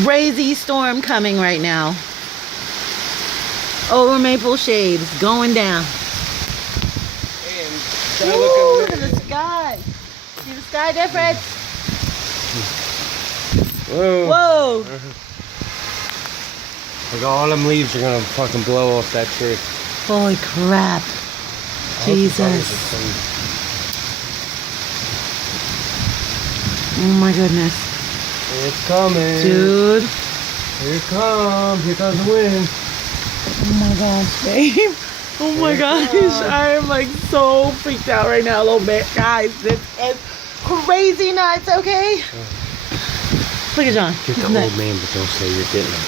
crazy storm coming right now. Over Maple Shades, going down. And Ooh, look at the sky. See the sky difference? whoa. Whoa. Like all them leaves are gonna fucking blow off that tree. Holy crap. Jesus. Oh my goodness. It's coming. Dude. Here it comes. Here comes the wind. Oh my gosh, babe. Oh my gosh. I am like so freaked out right now a little bit. Guys, this is crazy nuts, okay? Look at John. Get the old man, but don't say you're getting him.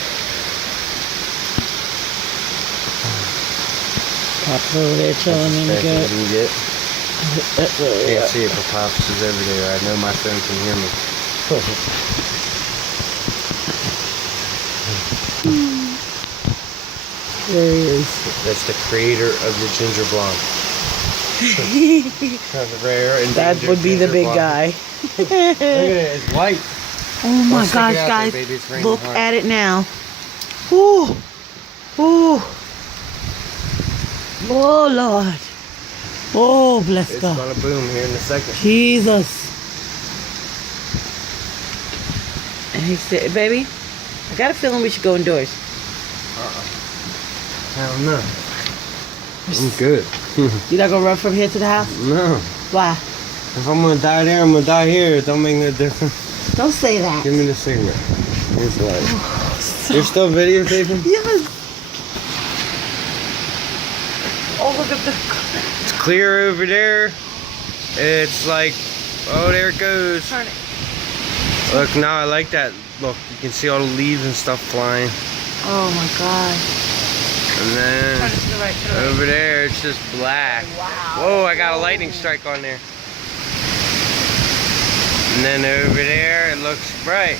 Pop's over there chilling in the gut. Can't see it, but Pops is over there. I know my phone can hear me. There he is. That's the creator of the ginger blonde. Rare and That would be the big guy. Look at it, it's white. Oh my Let's gosh, stick it out guys. there, baby. It's raining Look hard. at it now. Ooh. Ooh. Oh, Lord. Oh, bless It's God. gonna boom here in a second. Jesus. And he said, baby, I got a feeling we should go indoors. I don't know. I'm good. You not gonna run from here to the house? No. Why? If I'm gonna die there, I'm gonna die here. It don't make no difference. Don't say that. Give me the cigarette. Here's the light. You're still videotaping? Yes. Oh, look at the... It's clear over there. It's like, oh, there it goes. Turn it. Look, now I like that. Look, you can see all the leaves and stuff flying. Oh my God. And then Turn it to the right, to the right. over there, it's just black. Wow. Whoa, I got a lightning strike on there. And then over there, it looks bright.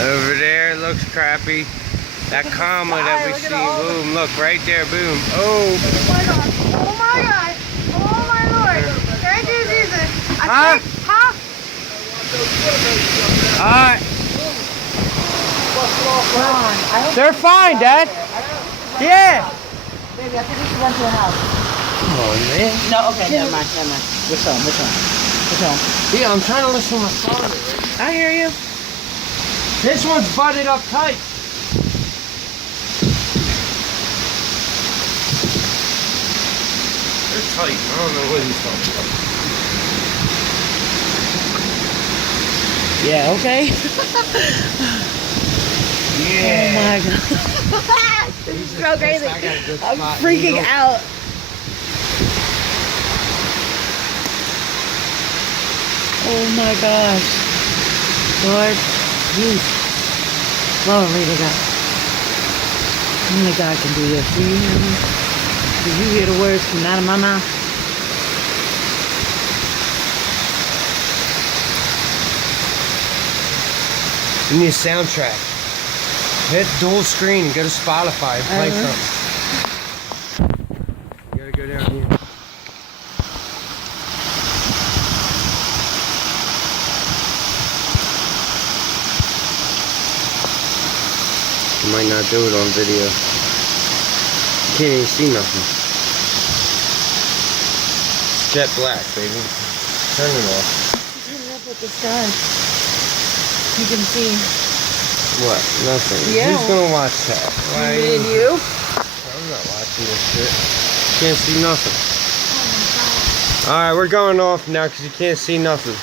Over there, it looks crappy. That comma that we Look at see, all the- boom, look, right there, boom. Oh. Oh my God. Oh my God. Oh my Lord. Thank you, Jesus. Huh? Huh? Alright. Ron, I hope They're fine, Dad. Yeah. baby, I think we should run to the house. Come on, man. No, okay, never mind, never mind. Which one? Which one? Which one? Yeah, I'm trying to listen to my song. I hear you. This one's butted up tight. They're tight. I don't know what he's talking about. Yeah, okay. Yeah. Oh my God. This is so crazy. I'm freaking out. Oh my gosh. Lord, jeez. Glory to God. Only God can do this. Do you hear me? Did you hear the words coming out of my mouth? You need a soundtrack. Hit dual screen and go to Spotify and play something. You gotta go down here. You might not do it on video. You can't even see nothing. It's jet black, baby. Turn it off. Turn it up with the sky. You can see. What? Nothing. Yeah. Who's gonna watch that? Why? Me and you. I'm not watching this shit. Can't see nothing. Alright, we're going off now because you can't see nothing.